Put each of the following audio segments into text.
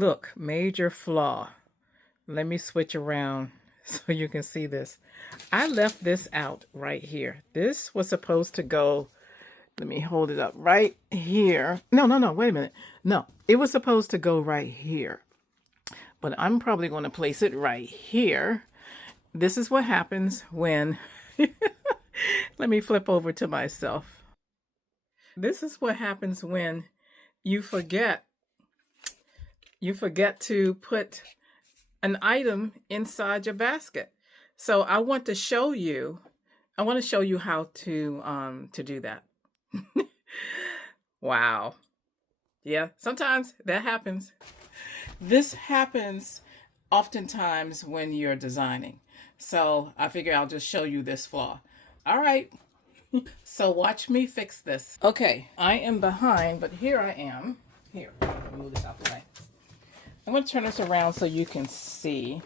Look, major flaw. Let me switch around so you can see this. I left this out right here. This was supposed to go, let me hold it up right here. No, wait a minute. No, it was supposed to go right here. But I'm probably going to place it right here. This is what happens when, let me flip over to myself. This is what happens when you forget to put an item inside your basket. So I want to show you how to do that. Wow. Yeah, sometimes that happens. This happens oftentimes when you're designing. So I figure I'll just show you this flaw. All right. So watch me fix this. Okay, I am behind, but here I am. Here, let me move this out the way. I'm going to turn this around so you can see.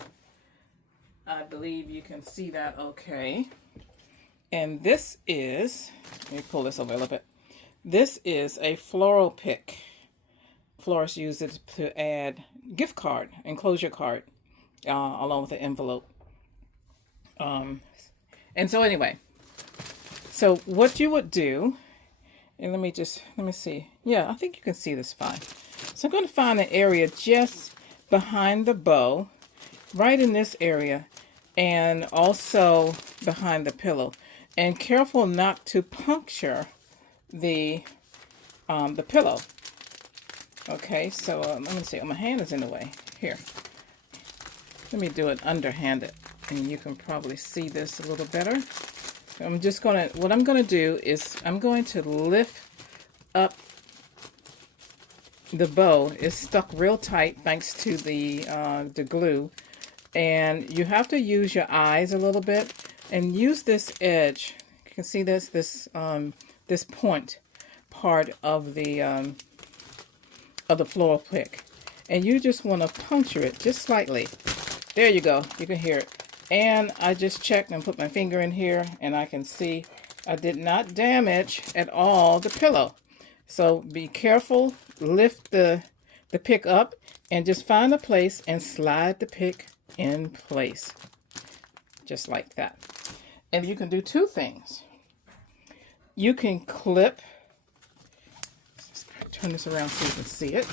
I believe you can see that okay. And this is, let me pull this over a little bit. This is a floral pick. Florists use it to add gift card, enclosure card, along with the envelope. And so anyway, so what you would do, and let me see. Yeah, I think you can see this fine. So I'm going to find an area just behind the bow, right in this area, and also behind the pillow. And careful not to puncture the pillow. Okay, so let me see. Oh, my hand is in the way. Here. Let me do it underhanded, and you can probably see this a little better. What I'm going to do is I'm going to lift up the bow. It's stuck real tight thanks to the glue. And you have to use your eyes a little bit and use this edge. You can see this point part of the floral pick. And you just want to puncture it just slightly. There you go. You can hear it. And I just checked and put my finger in here, and I can see I did not damage at all the pillow. So be careful. Lift the pick up and just find a place and slide the pick in place. Just like that. And you can do two things. You can clip. Let's turn this around so you can see it.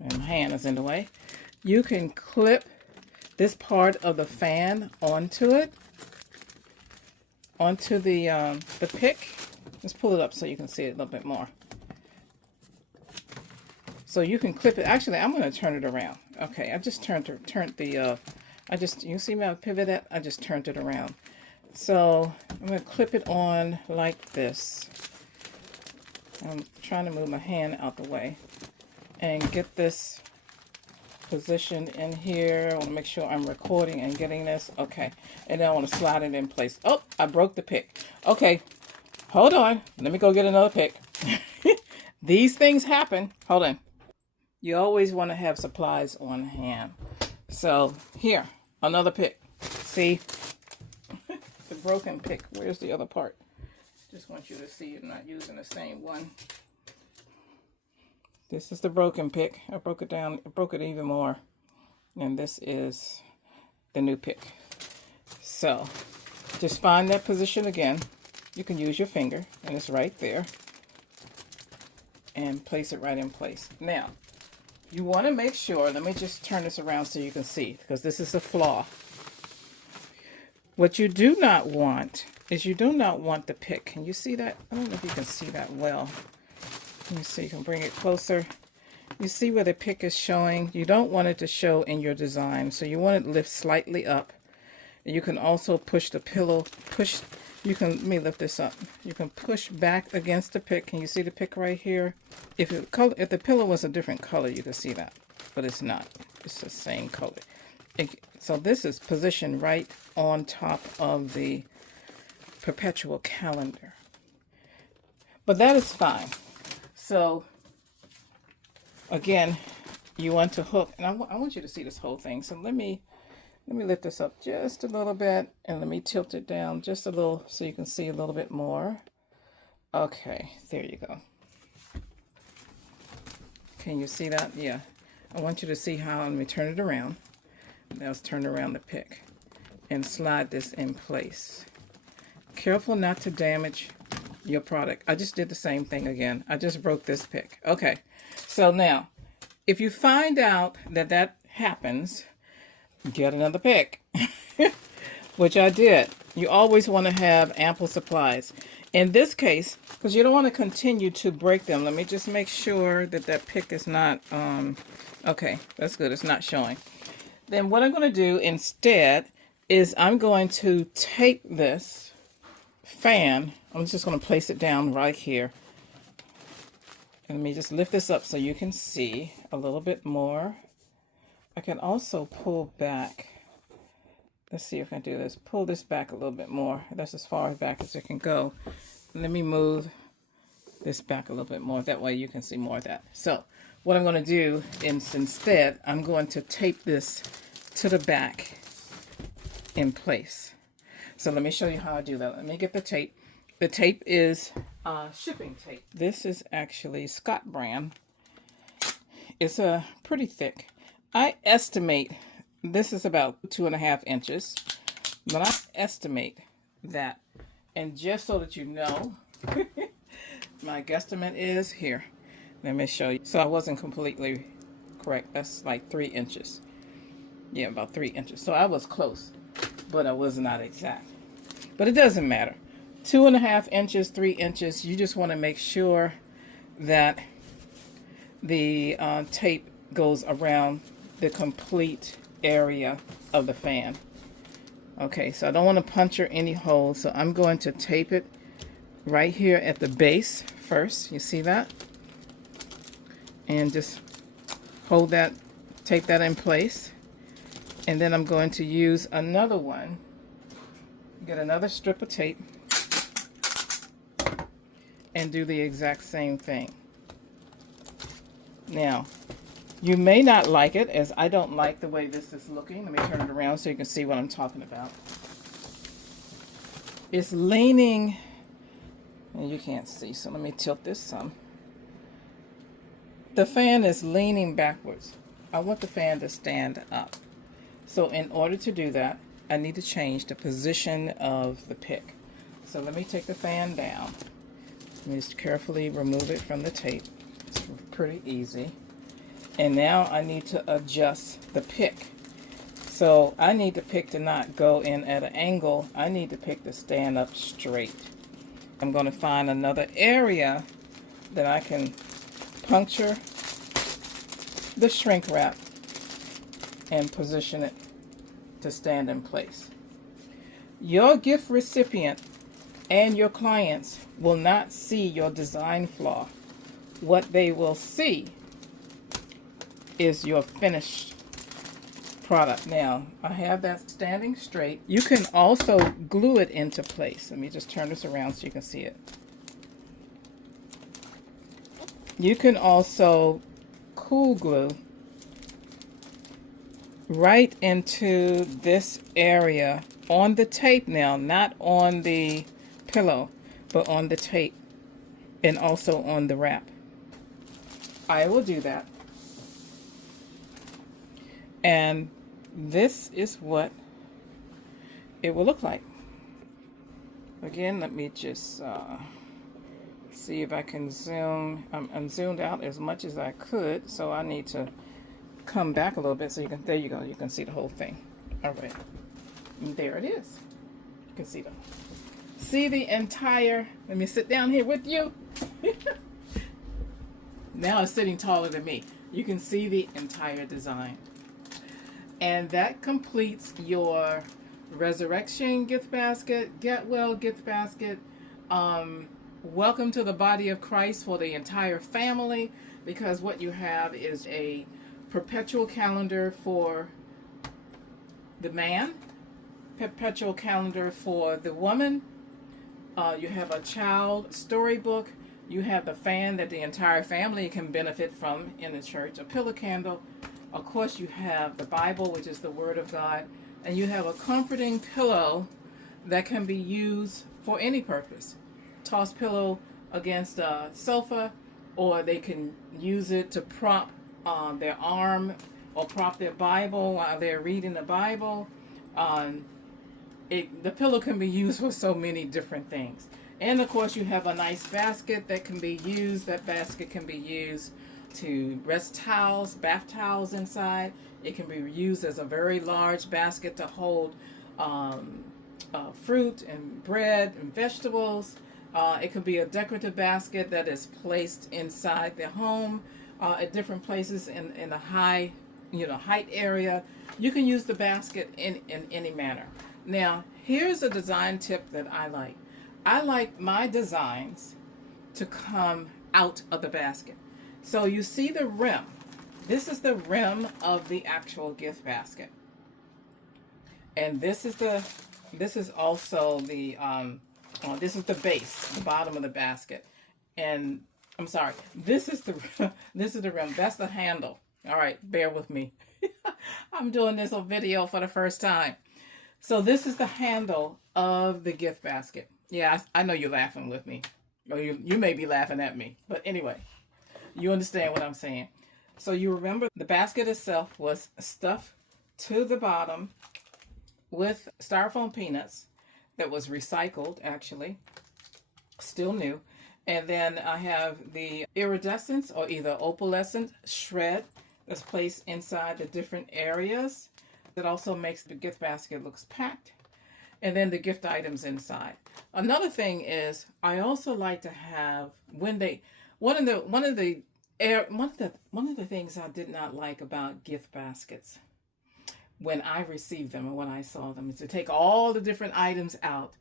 And my hand is in the way. You can clip this part of the fan onto it, onto the pick. Let's pull it up so you can see it a little bit more. So you can clip it. Actually, I'm going to turn it around. Okay, I just turned the, you see my pivot at? I just turned it around. So I'm going to clip it on like this. I'm trying to move my hand out the way and get this position in here. I want to make sure I'm recording and getting this. Okay. And then I want to slide it in place. Oh, I broke the pick. Okay. Hold on. Let me go get another pick. These things happen. Hold on. You always want to have supplies on hand. So here, another pick. See? The broken pick. Where's the other part? Just want you to see it. I'm not using the same one. This is the broken pick. I broke it down. I broke it even more. And this is the new pick. So just find that position again. You can use your finger, and it's right there. And place it right in place. Now, you want to make sure, let me just turn this around so you can see, because this is a flaw. What you do not want is you do not want the pick. Can you see that? I don't know if you can see that well. Let me see, you can bring it closer. You see where the pick is showing? You don't want it to show in your design, so you want it to lift slightly up. And you can also push the pillow, let me lift this up. You can push back against the pick. Can you see the pick right here? If the pillow was a different color, you could see that, but it's not. It's the same color. So this is positioned right on top of the perpetual calendar. But that is fine. So, again, you want to hook, and I want you to see this whole thing. So let me lift this up just a little bit, and let me tilt it down just a little so you can see a little bit more. Okay, there you go. Can you see that? Yeah. I want you to see how, let me turn it around. Now let's turn around the pick and slide this in place. Careful not to damage your product. I just did the same thing again. I just broke this pick. Okay, so now, if you find out that that happens, get another pick, which I did. You always want to have ample supplies. In this case, because you don't want to continue to break them, let me just make sure that that pick is not, okay, that's good, it's not showing. Then what I'm going to do instead is I'm going to tape this fan. I'm just going to place it down right here. And let me just lift this up so you can see a little bit more. I can also pull back. Let's see if I can do this. Pull this back a little bit more. That's as far back as it can go. Let me move this back a little bit more. That way you can see more of that. So what I'm going to do is instead, I'm going to tape this to the back in place. So let me show you how I do that. Let me get the tape. The tape is shipping tape. This is actually Scott brand. It's pretty thick. I estimate this is about 2.5 inches, but I estimate that. And just so that you know, my guesstimate is here. Let me show you. So I wasn't completely correct. That's like 3 inches. Yeah, about 3 inches. So I was close, but I was not exact. But it doesn't matter. 2.5 inches, 3 inches. You just want to make sure that the tape goes around the complete area of the fan. Okay, so I don't want to puncture any holes, so I'm going to tape it right here at the base first. You see that? And just hold that, tape that in place. And then I'm going to use another one. Get another strip of tape and do the exact same thing. Now, you may not like it, as I don't like the way this is looking. Let me turn it around so you can see what I'm talking about. It's leaning, and you can't see, so let me tilt this some. The fan is leaning backwards. I want the fan to stand up. So in order to do that, I need to change the position of the pick. So let me take the fan down. Let me just carefully remove it from the tape. It's pretty easy. And now I need to adjust the pick. So I need the pick to not go in at an angle. I need the pick to stand up straight. I'm going to find another area that I can puncture the shrink wrap and position it to stand in place. Your gift recipient and your clients will not see your design flaw. What they will see is your finished product. Now, I have that standing straight. You can also glue it into place. Let me just turn this around so you can see it. You can also cool glue right into this area on the tape now, not on the pillow, but on the tape and also on the wrap. I will do that. And this is what it will look like. Again, let me just see if I can zoom. I'm zoomed out as much as I could, so I need to come back a little bit so you can, there you go, you can see the whole thing. All right, and there it is. You can see the entire, let me sit down here with you. Now it's sitting taller than me. You can see the entire design. And that completes your Resurrection gift basket, Get Well gift basket, Welcome to the Body of Christ for the entire family, because what you have is a perpetual calendar for the man, perpetual calendar for the woman, you have a child storybook, you have the fan that the entire family can benefit from in the church, a pillow candle. Of course, you have the Bible, which is the Word of God, and you have a comforting pillow that can be used for any purpose. Toss pillow against a sofa, or they can use it to prop their arm or prop their Bible while they're reading the Bible. Um, the pillow can be used for so many different things. And of course, you have a nice basket that can be used. That basket can be used to rest towels, bath towels inside. It can be used as a very large basket to hold um, fruit and bread and vegetables. It could be a decorative basket that is placed inside the home at different places in a high, height area. You can use the basket in any manner. Now, here's a design tip that I like. I like my designs to come out of the basket. So you see the rim. This is the rim of the actual gift basket. And this is also the this is the base, the bottom of the basket. And I'm sorry, this is the this is the rim. That's the handle. All right, bear with me. I'm doing this on video for the first time. So this is the handle of the gift basket. Yeah, I know you're laughing with me. Or you may be laughing at me. But anyway, you understand what I'm saying. So you remember the basket itself was stuffed to the bottom with styrofoam peanuts that was recycled, actually, still new. And then I have the iridescence or either opalescent shred that's placed inside the different areas. That also makes the gift basket looks packed. And then the gift items inside. Another thing is I also like to have when they one of the things I did not like about gift baskets when I received them and when I saw them is to take all the different items out,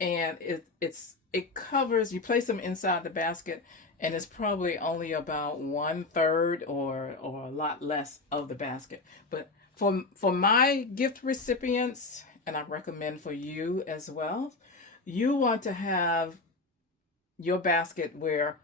and it covers. You place them inside the basket, and it's probably only about 1/3 or a lot less of the basket. But for my gift recipients, and I recommend for you as well, you want to have your basket where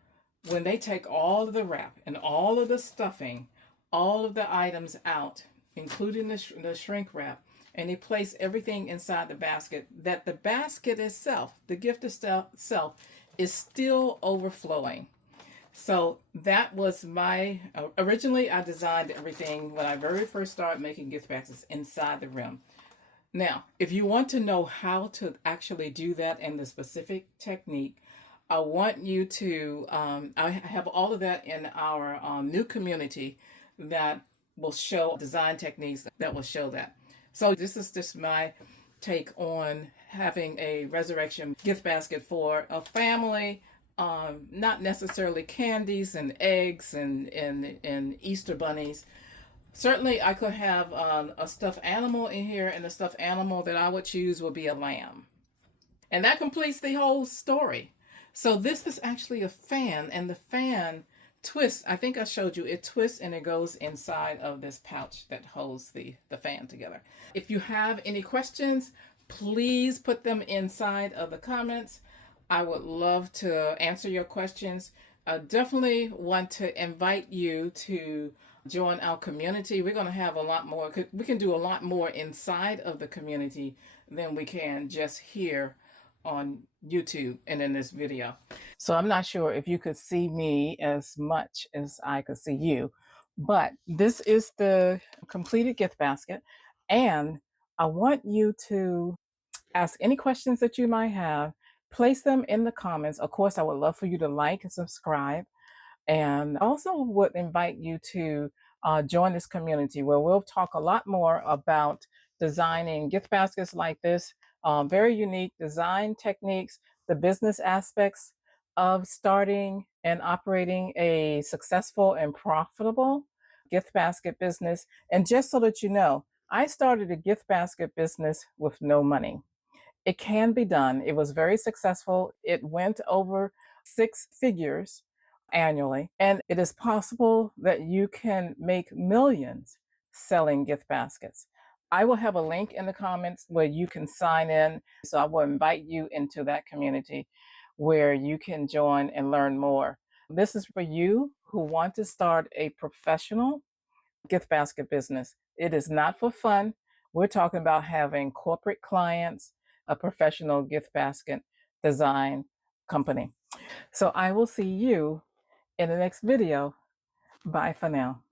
when they take all of the wrap and all of the stuffing, all of the items out, including the shrink wrap, and they place everything inside the basket, that the basket itself, the gift itself, is still overflowing. So that was my, originally I designed everything when I very first started making gift baskets inside the rim. Now, if you want to know how to actually do that and the specific technique, I want you to, I have all of that in our new community that will show design techniques that will show that. So this is just my take on having a resurrection gift basket for a family. Not necessarily candies and eggs and Easter bunnies. Certainly, I could have a stuffed animal in here, and the stuffed animal that I would choose would be a lamb. And that completes the whole story. So this is actually a fan, and the fan twists. I think I showed you. It twists and it goes inside of this pouch that holds the fan together. If you have any questions, please put them inside of the comments. I would love to answer your questions. I definitely want to invite you to join our community. We're going to have a lot more. We can do a lot more inside of the community than we can just here on YouTube and in this video. So I'm not sure if you could see me as much as I could see you, but this is the completed gift basket. And I want you to ask any questions that you might have, place them in the comments. Of course, I would love for you to like and subscribe. And also would invite you to join this community where we'll talk a lot more about designing gift baskets like this, very unique design techniques, the business aspects of starting and operating a successful and profitable gift basket business. And just so that you know, I started a gift basket business with no money. It can be done. It was very successful. It went over 6 figures annually. And it is possible that you can make millions selling gift baskets. I will have a link in the comments where you can sign in. So I will invite you into that community where you can join and learn more. This is for you who want to start a professional gift basket business. It is not for fun. We're talking about having corporate clients, a professional gift basket design company. So I will see you in the next video. Bye for now.